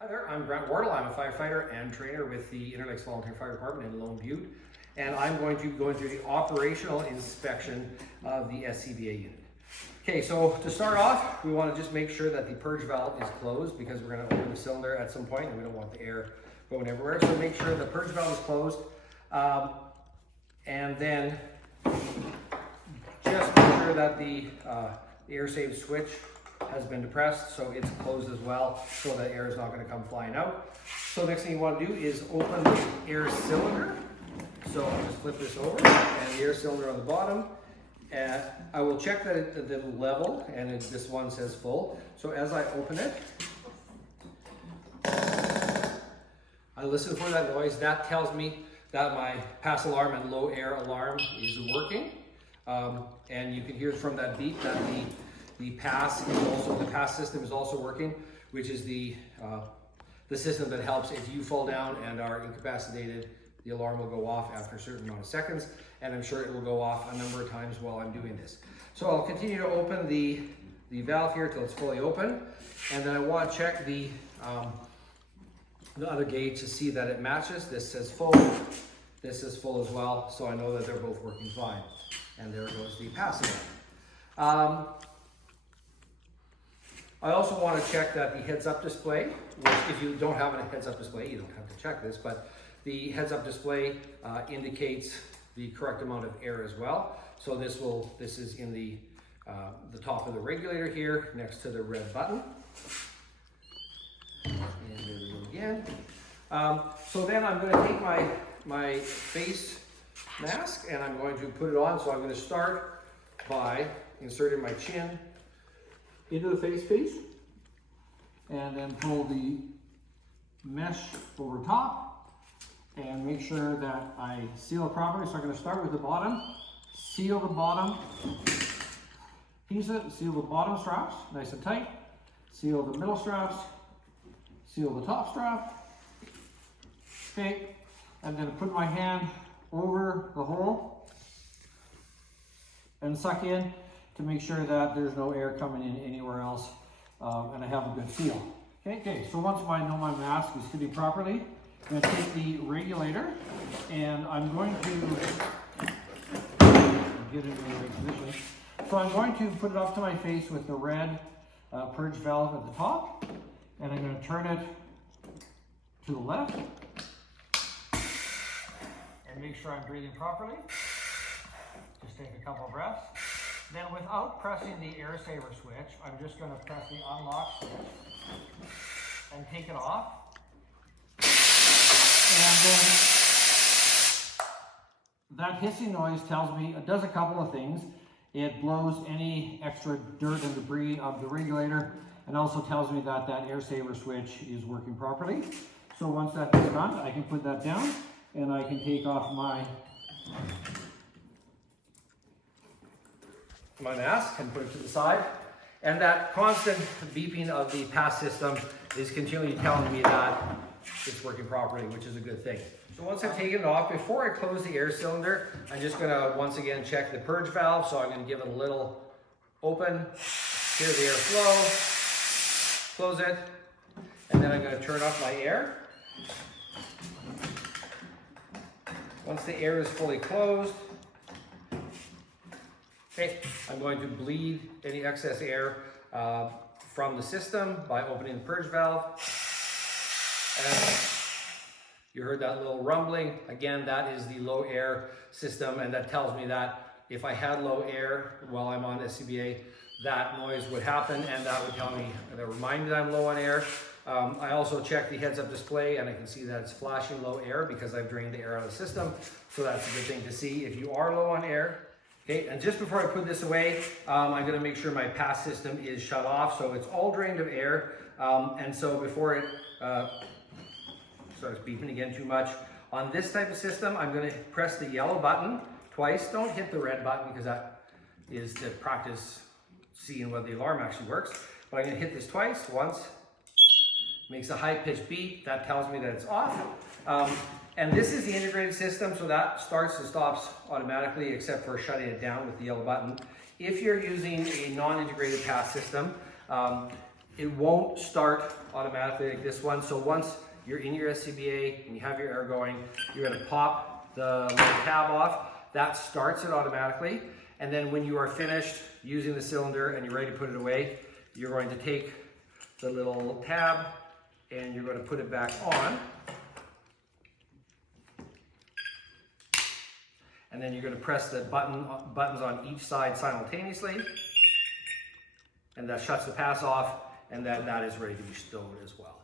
Hi there, I'm Brent Wardle. I'm a firefighter and trainer with the Interlakes Volunteer Fire Department in Lone Butte, and I'm going to be going through the operational inspection of the SCBA unit. Okay, so to start off, we want to just make sure that the purge valve is closed because we're going to open the cylinder at some point and we don't want the air going everywhere. So make sure the purge valve is closed, and then just make sure that the air save switch has been depressed, so it's closed as well, so that air is not going to come flying out. So next thing you want to do is open the air cylinder. So I'll just flip this over, and the air cylinder on the bottom. And I will check that it's level, and this one says full. So as I open it, I listen for that noise. That tells me that my pass alarm and low air alarm is working. And you can hear from that beep that the pass system is also working, which is the system that helps if you fall down and are incapacitated. The alarm will go off after a certain amount of seconds, and I'm sure it will go off a number of times while I'm doing this. So I'll continue to open the valve here till it's fully open, and then I want to check the other gauge to see that it matches. This says full, this is full as well, so I know that they're both working fine. And there goes the pass alarm. I also want to check that the heads-up display, which if you don't have a heads-up display, you don't have to check this, but the heads-up display indicates the correct amount of air as well. So this is in the top of the regulator here, next to the red button. And there we go again. So then I'm going to take my face mask and I'm going to put it on. So I'm going to start by inserting my chin into the face piece, and then pull the mesh over top and make sure that I seal it properly. So I'm going to start with the bottom, seal the bottom piece, seal the bottom straps nice and tight, seal the middle straps, seal the top strap. Okay, I'm going to put my hand over the hole and suck in to make sure that there's no air coming in anywhere else, and I have a good seal. Okay, so once I know my mask is fitting properly, I'm going to take the regulator and I'm going to get it in the right position. So I'm going to put it up to my face with the red purge valve at the top, and I'm going to turn it to the left and make sure I'm breathing properly. Just take a couple of breaths. Then without pressing the air saver switch, I'm just going to press the unlock switch and take it off. And then that hissing noise tells me, it does a couple of things. It blows any extra dirt and debris of the regulator, and also tells me that that air saver switch is working properly. So once that's done, I can put that down and I can take off my mask and put it to the side. And that constant beeping of the pass system is continually telling me that it's working properly, which is a good thing. So once I've taken it off, before I close the air cylinder, I'm just going to once again check the purge valve. So I'm going to give it a little open, hear the air flow, close it, and then I'm going to turn off my air. Once the air is fully closed, okay, I'm going to bleed any excess air from the system by opening the purge valve. And you heard that little rumbling. Again, that is the low air system, and that tells me that if I had low air while I'm on SCBA, that noise would happen, and that would tell me, that remind me that I'm low on air. I also check the heads-up display, and I can see that it's flashing low air because I've drained the air out of the system. So that's a good thing to see if you are low on air. Okay, and just before I put this away, I'm going to make sure my pass system is shut off, so it's all drained of air. And so before it starts beeping again too much, on this type of system, I'm going to press the yellow button twice. Don't hit the red button because that is to practice seeing whether the alarm actually works. But I'm going to hit this twice. Once, makes a high-pitched beep. That tells me that it's off. And this is the integrated system, so that starts and stops automatically except for shutting it down with the yellow button. If you're using a non-integrated pass system, it won't start automatically like this one. So once you're in your SCBA and you have your air going, you're gonna pop the little tab off. That starts it automatically. And then when you are finished using the cylinder and you're ready to put it away, you're going to take the little tab and you're going to put it back on. And then you're going to press the buttons on each side simultaneously. And that shuts the pass off, and then that is ready to be stowed as well.